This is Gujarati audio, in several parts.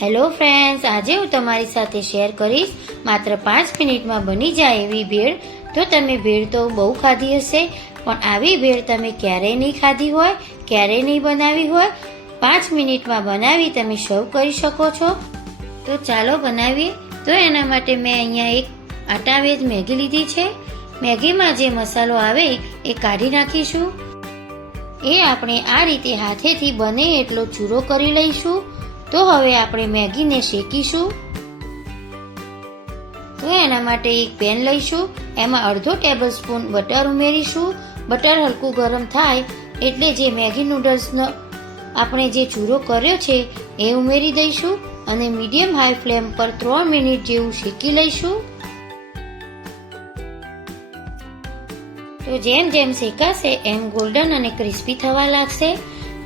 હેલો ફ્રેન્ડ્સ આજે હું તમારી સાથે શેર કરીશ. માત્ર પાંચ મિનિટમાં બની જાય એવી ભેળ. તો તમે ભેળ તો બહુ ખાધી હશે, પણ આવી ભેળ તમે ક્યારેય નહીં ખાધી હોય, ક્યારેય નહીં બનાવી હોય. પાંચ મિનિટમાં બનાવી તમે સર્વ કરી શકો છો. તો ચાલો બનાવીએ. તો એના માટે મેં અહીંયા એક આટા વેજ મેગી લીધી છે. મેગીમાં જે મસાલો આવે, એ કાઢી નાખીશું. એ આપણે આ રીતે હાથેથી બને એટલો ચૂરો કરી લઈશું. તો હવે આપણે મેગીને શેકીશું. તો એના માટે એક પેન લઈશું, એમાં અડધો ટેબલ સ્પૂન બટર ઉમેરીશું. બટર હલકું ગરમ થાય એટલે જે મેગી નૂડલ્સનો આપણે જે ચૂરો કર્યો છે એ ઉમેરી દઈશું અને મીડિયમ હાઈ ફ્લેમ પર ત્રણ મિનિટ જેવું શેકી લઈશું. તો જેમ જેમ શેકાશે એમ ગોલ્ડન અને ક્રિસ્પી થવા લાગશે.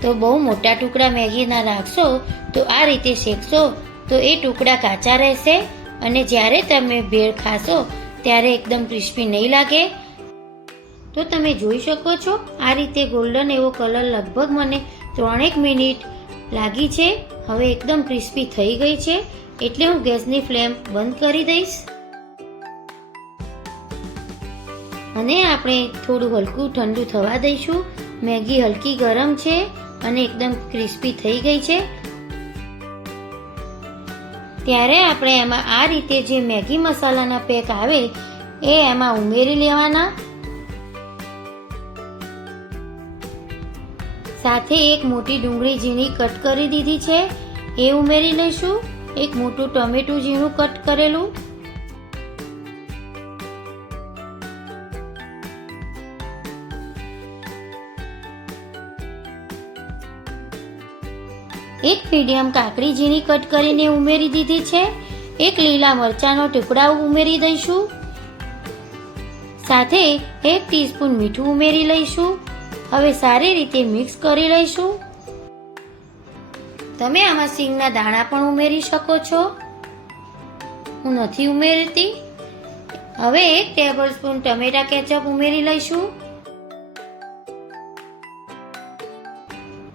તો બહુ મોટા ટુકડા મેગીના રાખશો તો આ રીતે શેકશો, તો એ ટુકડા કાચા રહેશે અને જ્યારે તમે ભેળ ખાશો, ત્યારે એકદમ ક્રિસ્પી નહીં લાગે. તો તમે જોઈ શકો છો, આ રીતે ગોલ્ડન એવો કલર લગભગ મને ત્રણેક મિનિટ લાગી છે. હવે એકદમ ક્રિસ્પી થઈ ગઈ છે, એટલે હું ગેસની ફ્લેમ બંધ કરી દઈશ. અને આપણે થોડું હલકું ઠંડુ થવા દઈશું. મેગી હલકી ગરમ છે. અને એકદમ ક્રિસ્પી થઈ ગઈ છે. ત્યારે આપણે એમાં આ રીતે જે મેગી મસાલાના પેક આવે, એ એમાં ઉમેરી લેવાના. સાથે એક મોટી ડુંગળી ઝીણી કટ કરી દીધી છે, એ ઉમેરી લઈશું. એક મોટું ટમેટું ઝીણું કટ કરેલું. એક મીડિયમ કાકડી ઝીણી કટ કરીને ઉમેરી દીધી છે. એક લીલા મરચાંનો ટુકડા ઉમેરી દઈશું. સાથે એક ટીસ્પૂન મીઠું ઉમેરી લઈશું. હવે સારી રીતે મિક્સ કરી લઈશું. તમે આમાં સિંગના દાણા પણ ઉમેરી શકો છો. હું નથી ઉમેરતી. હવે એક ટેબલ સ્પૂન ટમેટા કેચઅપ ઉમેરી લઈશું.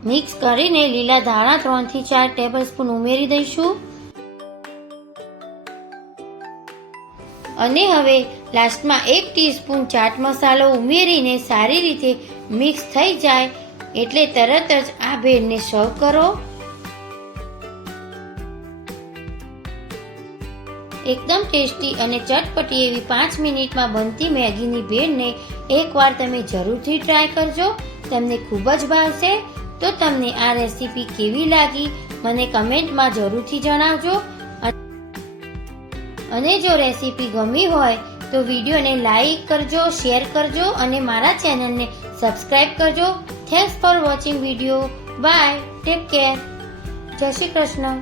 મિક્સ કરીને લીલા ધાણા ત્રણથી ચાર ટેબલ સ્પૂન ઉમેરી દઈશું. અને હવે લાસ્ટમાં એક ટીસ્પૂન ચાટ મસાલો ઉમેરીને સારી રીતે મિક્સ થઈ જાય એટલે તરત જ આ ભેળને સર્વ કરો. એકદમ ટેસ્ટી અને ચટપટી એવી પાંચ મિનિટમાં બનતી મેગીની ભેળને એકવાર તમે જરૂરથી ટ્રાય કરજો. તમને ખૂબ જ ભાવશે. તો તમને આ રેસીપી કેવી લાગી મને કમેન્ટમાં જરૂરથી જણાવજો. અને જો રેસીપી ગમી હોય તો વિડીયોને લાઈક કરજો, શેર કરજો અને મારા ચેનલને સબસ્ક્રાઈબ કરજો. Thanks for watching video bye take care જય શ્રી કૃષ્ણ.